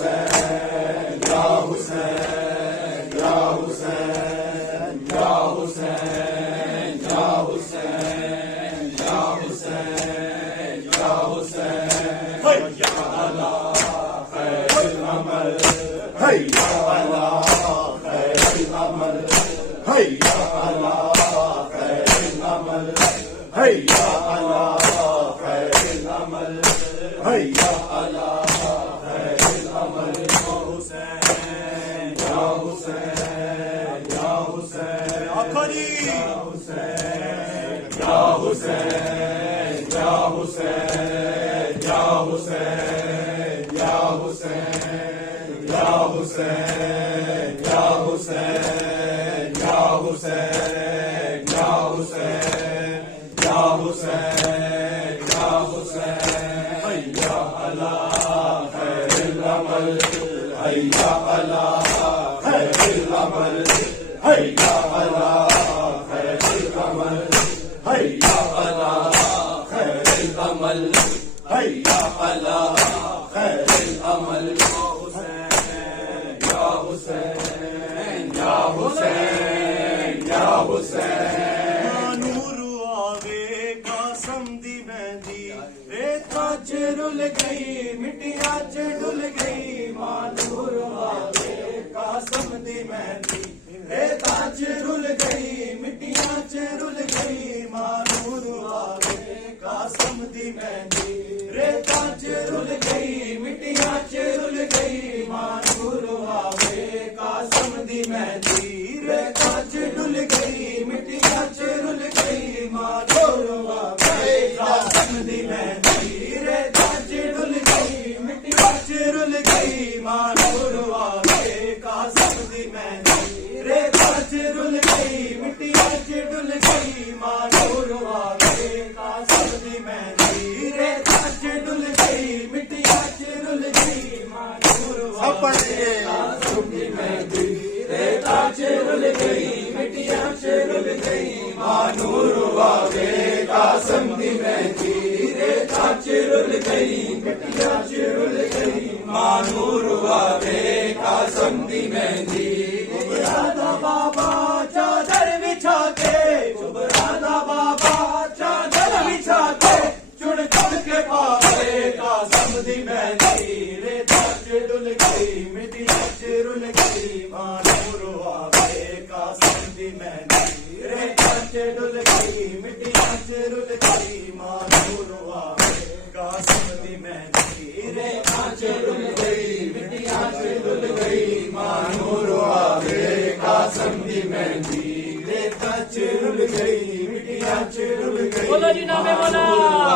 हुसैन या हुसैन या हुसैन या हुसैन या हुसैन या हुसैन या हुसैन या अल्लाह खैरुल अमल या अल्लाह खैरुल अमल या अल्लाह खैरुल अमल या अल्लाह खैरुल अमल या अल्लाह खैरुल अमल या हुसैन या हुसैन आखरी या हुसैन या हुसैन या हुसैन या हुसैन या हुसैन या हुसैन या हुसैन या हुसैन या हुसैन या हुसैन या हुसैन या अल्लाह खैरुल अमल या अल्लाह खैरुल अमल या अल्लाह खैरुल अमल या अल्लाह खैरुल अमल या अल्लाह खैरुल अमल या हुसैन या हुसैन या हुसैन नूर आवे कासम दी मेहंदी रेता च रुल गई मिट्टियां च डुल गई मां नूर आवे कासम दी मेहंदी रेता च रुल गई मिट्टियां च रुल गई मां नूर आवे कासम दी मेहंदी रेता च रुल गई मिट्टियां च रुल गई मां नूर आवे कासम दी मेहंदी रेता च डुल गई मिट्टियां च रुल गई मां नूर आवे कासम दी मेहंदी रेता च डुल गई मिट्टियां च रुल गई मां नूर आवे कासम दी मेहंदी रेता च रुल गई मिट्टियां च डुल गई मां नूर आवे कासम दी मेहंदी रेता च डुल गई मिट्टियां च रुल गई मां नूर आवे कासम दी मेहंदी रेता च रुल गई मिट्टियां च रुल गई मां नूर आवे कासम दी मेहंदी रेता च रुल गई मिट्टियां च रुल गई मां नूर आवे कासम दी मेहंदी चुबरादा बाबा चादर बिछा के चुबरादा बाबा चादर बिछा के चुन चुन के पावे कासम दी मेहंदी रेता च डुल गई मिट्टियां च रुल गई मां नूर आवे कासम दी मेहंदी रेता च डुल गई मिट्टियां च रुल गई मां नूर आवे कासम दी मेहंदी रेता च डुल गई मिट्टियां च रुल गई मां नूर आवे कासम दी मेहंदी रेता च रुल गई मिट्टियां च रुल गई बोलो जी नामे बोला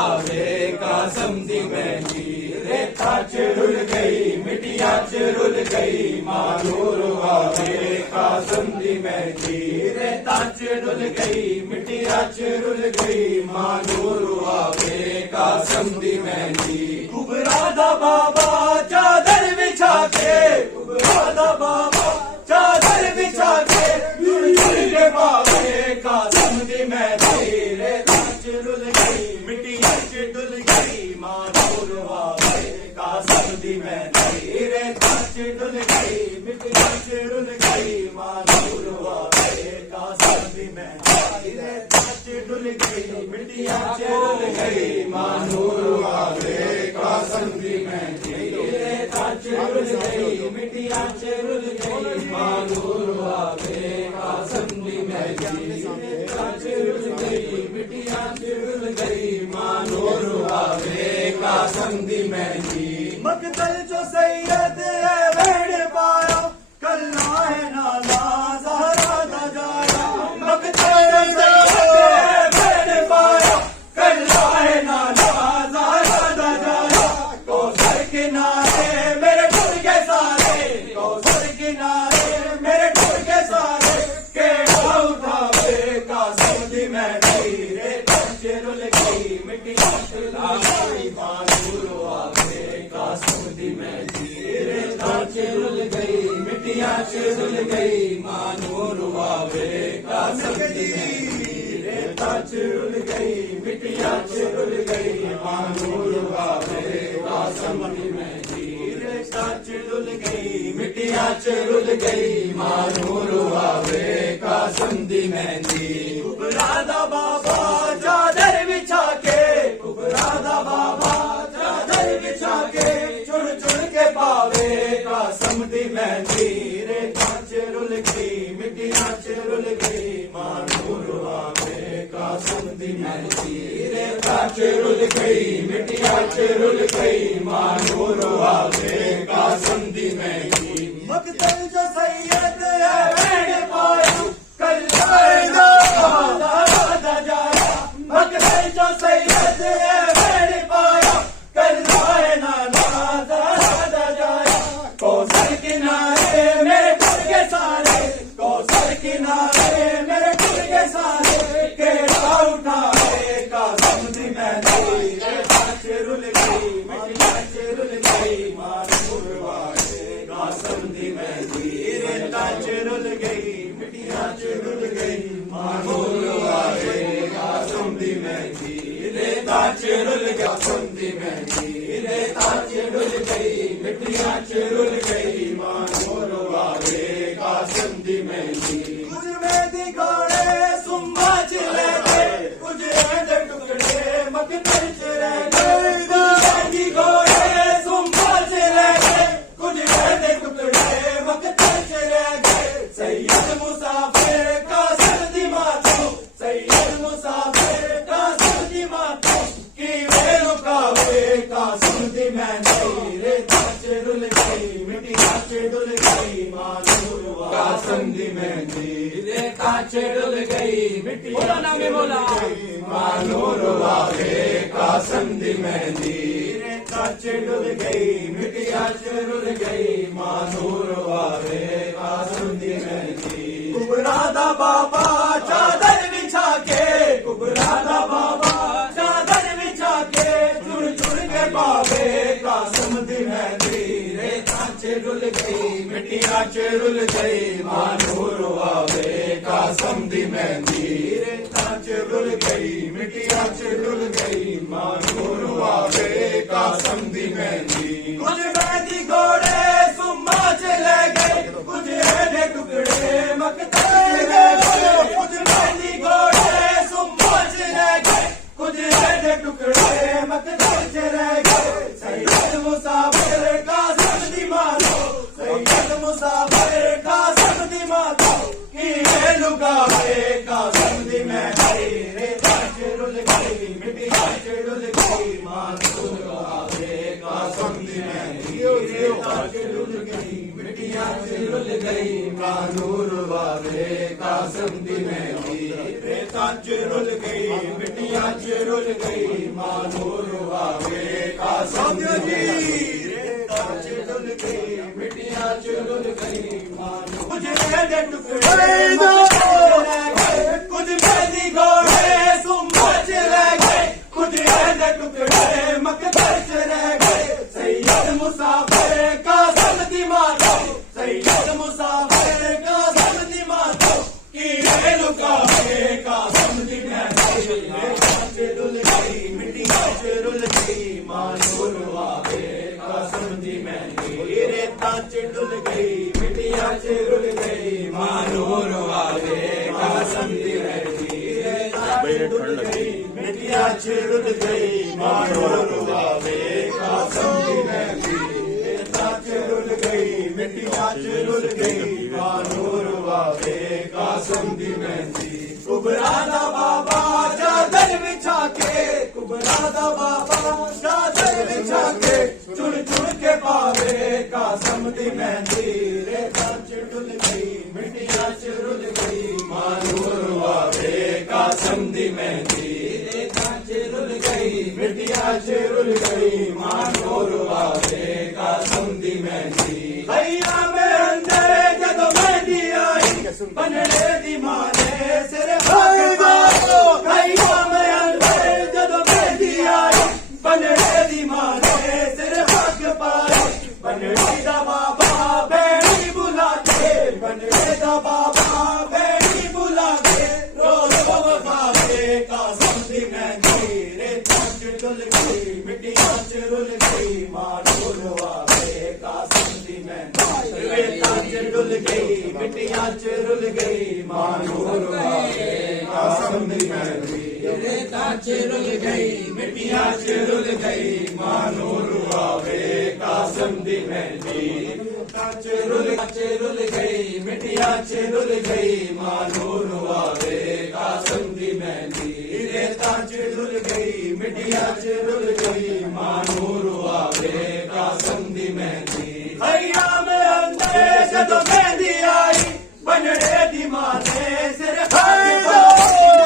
आवे कासम दी मेहंदी रेता च रुल गई मिट्टियां च रुल गई मां नूर आवे कासम दी मेहंदी रेता च रुल गई मिट्टियां च रुल गई मां नूर आवे कासम दी मेहंदी कुबरा दा बाबा चादर बिछा के कुबरा दा बाबा चादर बिछा के चुन चुन के पावे कासम दी मेहंदी रेता च रुल गई मिट्टियां च डुल गई मां नूर आवे कासम दी मेहंदी रेता च डुल गई मिट्टियां च रुल गई मां नूर आवे कासम दी मेहंदी रेता च डुल गई मिट्टियां च रुल गई मां नूर आवे कासम दी मेहंदी रेता च रुल गई मिट्टियां च रुल गई मां नूर आवे कासम दी मेहंदी रेता च रुल गई मिट्टियां च रुल गई मां नूर आवे कासम दी मेहंदी मकतल जो सैयद है वेड़ पाया कल्ला है नाला ज़हरा दा जाया मकतल जो सैयद है वेड़ पाया कल्ला है नाला ज़हरा दा जाया कौसर किनारे मेरे टुर के सारे कौसर किनारे मेरे टुर के सारे केड़ा उठावे कासम दी मेहंदी रेता च रुल गई मिट्टियां च रुल गई मां नूर आवे कासम दी मेहंदी रेता च रुल गई मिट्टियां च रुल गई मां नूर आवे कासम दी मेहंदी रेता च रुल गई मिट्टियां च रुल गई मां नूर आवे कासम दी मेहंदी रेता च रुल मिट्टियां च रुल गई मानू रुआवे कासम दी मेहंदी कुबरा दा बाबा चादर बिछा के कुबरा दा बाबा चादर बिछा के चुन चुन के पावे कासम दी मेहंदी रेतां च रुल गई मिट्टियां च रुल गई मानू रुआवे कासम दी मेहंदी रेता च रुल गई मिट्टियां च रुल गई मानू रुआवे कासम दी मेहंदी मकतल जो सैयद है मैंने पाया कल जाएगा दादा जाया मकतल जो सैयद है मैंने पाया कल जाएगा दादा जाया कौसर किनारे मेरे टूट के सारे कौसर किनारे मेरे टूट के सारे केड़ा उठाए कासम दी मेहंदी रेतां च रुल गई मिट्टियां च रुल गई मानू रुआवे कासम दी मेहंदी रेतां च रुल गई मिट्टियां च रुल गई मानू रुआवे कासम दी मेहंदी रेता च रुल गई कासम दी मेहंदी रेता च रुल गई मिट्टियां च रुल गई मानू रुआवे कासम दी मेहंदी कुछ मेहंदी घोड़े सुम्बा च रह गए कुछ ऐसे टुकड़े मकतल च रह गए कुछ मेहंदी घोड़े सुम्बा च रह गए कुछ ऐसे टुकड़े मकतल च रह गए सैयद मुसाफिर कासम दी मातों सैयद मुसाफिर कासम दी मातों की वे रुकावे कासम दी मेहंदी रेतां च रुल गई मिट्टियां च डुल गई मानू रुआवे कासम दी मेहंदी रेता च रुल गई मिट्टियां च रुल गई मानू रुआवे कासम दी मेहंदी रेतां च डुल गई मिट्टियां च रुल गई मानू रुआवे कासम दी मेहंदी कुबरा दा बाबा चादर बिछा के कुबरा दा बाबा चादर बिछा के चुन चुन के पावे कासम दी मेहंदी रेता च रुल गई मिट्टियां च रुल गई मानू रुआवे कासम दी मेहंदी रेता च रुल गई मिट्टियां च रुल गई मानू रुआवे कासम दी मेहंदी कुछ मेहंदी घोड़े सुम्मा च ले गए कुछ ऐसे टुकड़े मकतल च रह गए कुछ मेहंदी घोड़े सुम्मा च ले गए कुछ ऐसे टुकड़े मकतल च रह गए सैयद मुसाफिर कासम दी मातो सैयद मुसाफिर कासम दी मातो की वे लुगावे कासम दी मेहंदी रेतां च रुल गई मिट्टियां च डुल गई मानू रुआवे कासम दी मेहंदी रेता च रुल गई मिट्टियां च रुल गई मानू रुआवे कासम दी मेहंदी रेता च रुल गई मिट्टियां च रुल गई मानू रुआवे कासम दी मेहंदी रेतां च डुल गई मिट्टियां च रुल गई मानू कुछ ऐसे टुकड़े रह गए कुछ मेहंदी घोड़े सुम्बा च रह गए कुछ ऐसे टुकड़े मकतल च रह गए सैयद मुसाफिर कासम दी मातो सैयद मुसाफिर कासम दी मातो की वे लुकावे कासम दी मेहंदी रेतां च डुल गई मिट्टियां च रुल गई मानू रुआवे कासम दी मेहंदी रेतां च डुल गई मिट्टियां च रुल गई मानू रुआवे कासम दी मेहंदी डुल गई मिट्टियां च रुल गई मानू रुआवे कासम दी मेहंदी रेतां च रुल गई मिट्टियां च रुल गई मानू रुआवे कासम दी मेहंदी कुबरा दा बाबा चादर बिछा के कुबरा दा बाबा चादर बिछा के चुन चुन के पावे कासम दी मेहंदी रेतां च डुल गई मिट्टियां च रुल गई मानू रुआवे कासम दी मेहंदी रेतां च रुल गई मिट्टियां च रुल गई मानू रुआवे कासम दी मेहंदी भैया में अंदर जदों मेहंदी आई बनने दी मां ने सिर हक पायो भैया में अंदर जदों मेहंदी आई बनने दी मां ने सिर हक पायो बनने दा बाबा बेड़ी बुला के बनने दा बाबा बेड़ी बुला के रोज वफावे कासम दी मेहंदी रेतां च डुल गई मिट्टियां च रुल गई मानू रुआवे कासम दी मेहंदी रेता च डुल गई मिट्टियां च रुल गई मां नूर वाले कासम दी मेहंदी रेता च रुल गई मिट्टियां च रुल गई मां नूर वाले कासम दी मेहंदी रुल गई मिट्टियां च रुल गई मां नूर वाले कासम दी मेहंदी रेता च रुल गई मिट्टियां च रुल गई मां नूर वाले कासम दी मेहंदी हैया में अंदर जदों मेहंदी आई बनड़े दी मां ने सिर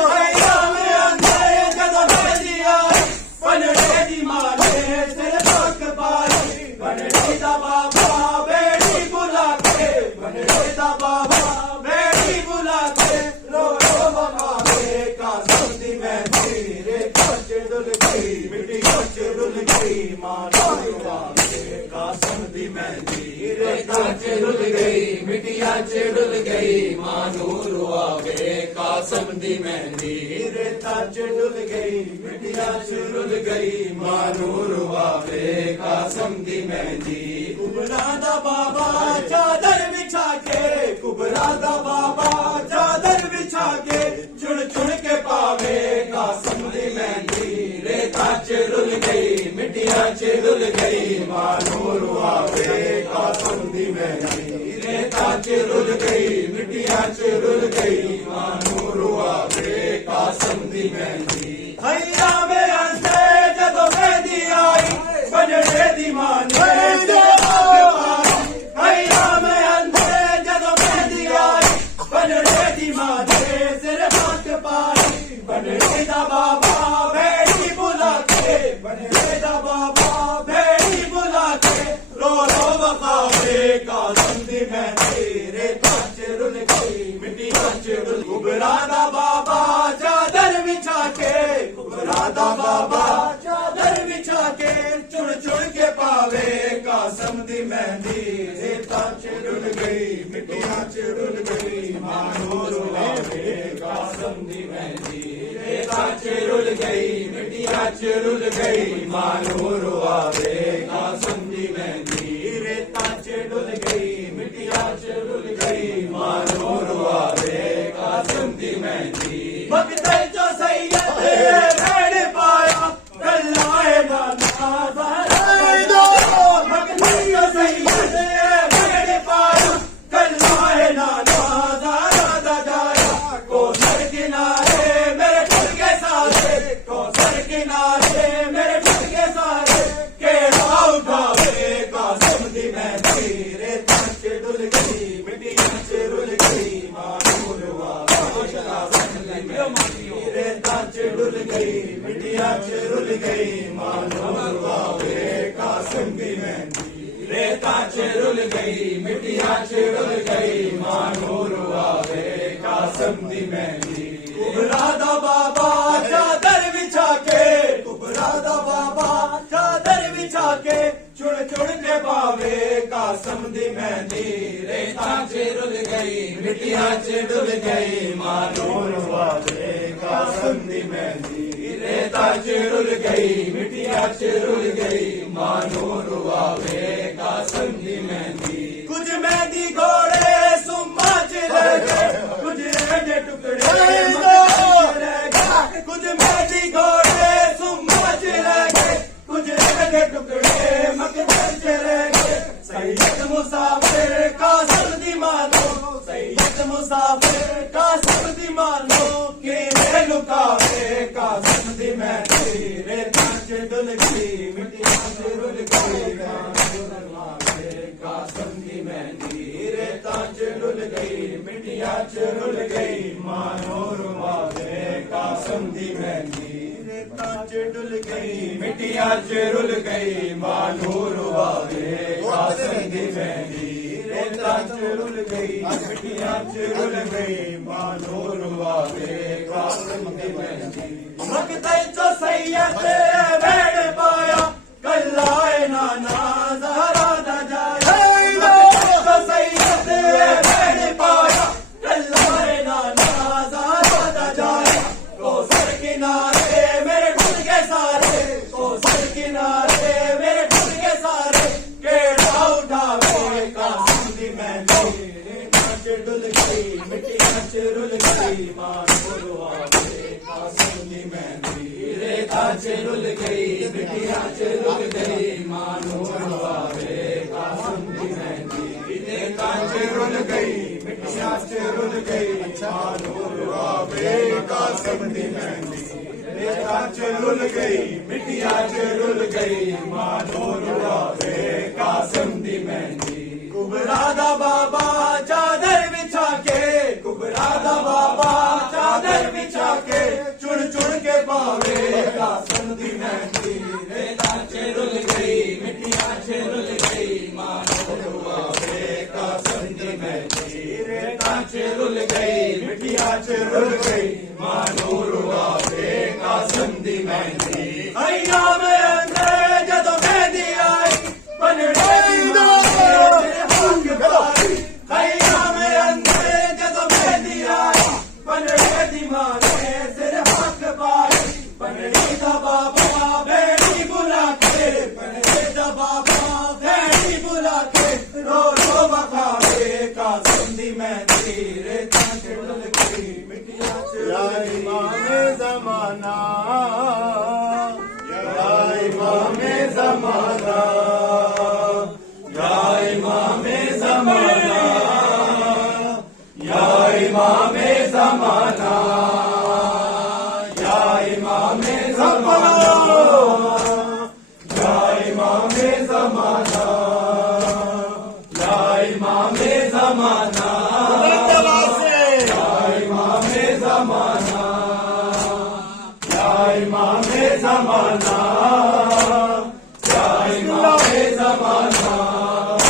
हैया में अंदर जदों मेहंदी आई बनड़े दी मां ने सिर पक पाई बनड़े दा बाबा बेटी बुला के बनड़े दा बाबा बेटी बुला के रो रो बाबा के कासम दी मेहंदी रेता च डुल गई मिट्टियां च रुल गई मां नूर वाले कासम दी मेहंदी रेता च रुल गई मिट्टियां च रुल गई मां नूर वाले कासम दी मेहंदी रेता च रुल गई मिट्टियां च रुल गई मां नूर वाले कासम दी मेहंदी कुबरा दा बाबा चादर बिछा के कुबरा दा बाबा चादर बिछा के चुन चुन के पावे कासम दी मेहंदी रेता च रुल गई मिट्टियां च रुल गई मां नूर वाले कासम दी मेहंदी रेता च रुल गई मिट्टियां च रुल गई मां नूर वाले कासम दी मेहंदी हैया में अंदर जदों मेहंदी आई बनड़े दी मां ने हैया में अंदर जदों मेहंदी आई बनड़े दी मां ने सिर पक पाई बनड़े दा बाबा बेटी बुला के बनड़े दा बाबा बेटी बुला के रो रो बखावे कासम दी मेहंदी रेता च रुल गई मिट्टियां च रुल कुबरा दा बाबा चादर बिछा के कुबरा दा बाबा चादर बिछा के चुन चुन के पावे कासम दी मेहंदी रेता च रुल गई मिट्टियां च रुल गई मां नूर वाले कासम दी मेहंदी रेता च रुल गई मिट्टियां च रुल गई मां नूर वाले कासम दी मेहंदी रेता च रुल गई मिट्टियां च रुल गई मां नूर वाले कासम दी मेहंदी मकतल जो सैयद भेड़ पाया कल्लाए नाना मकतल जो सैयद भेड़ पाया कल्लाए नाना ज़ारा जाया कोसर किनारे मेरे टूट के सारे कोसर किनारे मेरे टूट के सारे केड़ा उठावे कासम दी मेहंदी रेता च डुल गई मिट्टियां च रुल गई मां नूर वाले कासम दी मेहंदी रेता च डुल गई मिट्टियां च रुल गई मां नूर वाले कासम दी मेहंदी रेता च रुल गई मिट्टियां च रुल गई मां नूर वाले कासम दी मेहंदी कुबरा दा बाबा चादर बिछा के कुबरा दा बाबा चादर बिछा के चुन चुन के पावे कासम दी मेहंदी रेता च रुल गई मिट्टियां च डुल गई मां नूर वाले कासम दी मेहंदी रेता च रुल गई मिट्टियां च रुल गई मां नूर वाले कासम दी मेहंदी कुछ मेहंदी घोड़े सुम्मा च रह गए कुछ रेडे टुकड़े कुछ मेहंदी घोड़े सुम्मा च रह गए कुछ रेडे टुकड़े मकदर च रह गए सैयद मुसाफिर कासम दी मानो सैयद मुसाफिर कासम दी मानो के लुकावे कासम दी मेहंदी रेता च डुल गई मिट्टियां च रुल गई कासम दी मेहंदी रेता च डुल गई मिट्टियां च रुल गई मां नूर वाले कासम दी मेहंदी रेता च डुल गई मिट्टियां च रुल गई मां नूर वाले कासम दी मेहंदी रेता च रुल गई मिट्टियां च रुल गई मां नूर वाले कासम दी मेहंदी मकतल जो सैयद भेड़ पाया कल्लाए नाना ज़ारा दा जाया मकतल जो सैयद भेड़ पाया कल्लाए नाना ज़ारा दा जाया कोसर किनारे मेरे टूट के सारे कोसर किनारे मेरे टूट के सारे केड़ा उठावे कासम दी गई मिट्टियां च रुल गई मां नूर वाले कासिम दी मेहंदी रेता च रुल गई मिट्टियां च रुल गई मां नूर वाले कासिम दी मेहंदी रेता च रुल गई मिट्टियां च रुल गई मां नूर वाले कासिम दी मेहंदी रेता च रुल गई मिट्टियां च रुल गई मां नूर वाले कासिम दी मेहंदी कुबरा दा बाबा चादर बिछा के कुबरा दा बाबा चादर बिछा के चुन चुन के पावे कासिम दी मेहंदी रेता च रुल गई मिट्टियां च रुल गई मां नूर वाले कासिम दी मेहंदी रेता च रुल गई मिट्टियां च रुल गई मां नूर वाले कासिम दी मेहंदी हैया में अंदर जदों मेहंदी आई बनड़े दी मां तेरे हक पाई हैया में अंदर जदों मेहंदी आई बनड़े दी मां ने तेरे हक पाई बनड़ी दा बाबा बेड़ी बुला के बनड़े दा बाबा बेड़ी बुला के रो रो बखावे कासिम दी मेहंदी रेता च रुल गई मिट्टियां च या इमामे ज़माना या इमामे ज़माना या इमामे ज़माना या इमामे ज़माना या इमामे ज़माना या इमामे ज़माना या इमामे ज़माना ज़माना या इमामे ज़माना या इमामे ज़माना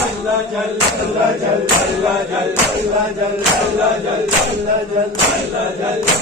अल्लाह जल अल्लाह जल अल्लाह जल अल्लाह जल अल्लाह जल अल्लाह जल अल्लाह जल